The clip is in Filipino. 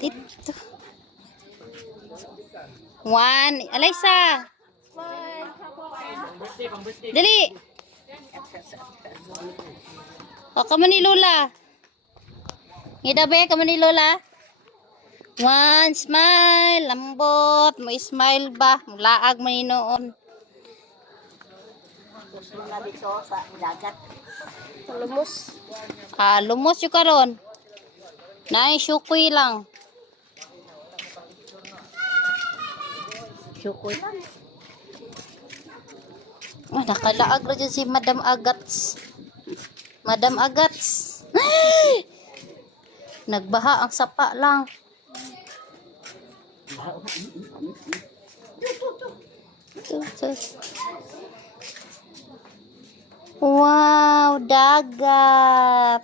Dito. One. Alaysa. Dali. O, kamu ni Lola. Ngida ba kamu ni Lola? One. Smile. Lambot. Mo smile ba? Mulaag mo noon. Gusto na dito sa dagat. Lumos. Ah, lumos yung karon. Nay, syukoy lang. Syukoy lang. Ah, nakalaag na dyan si Madam Agats. Madam Agats. Nagbaha ang sapa lang. Wow, dagat.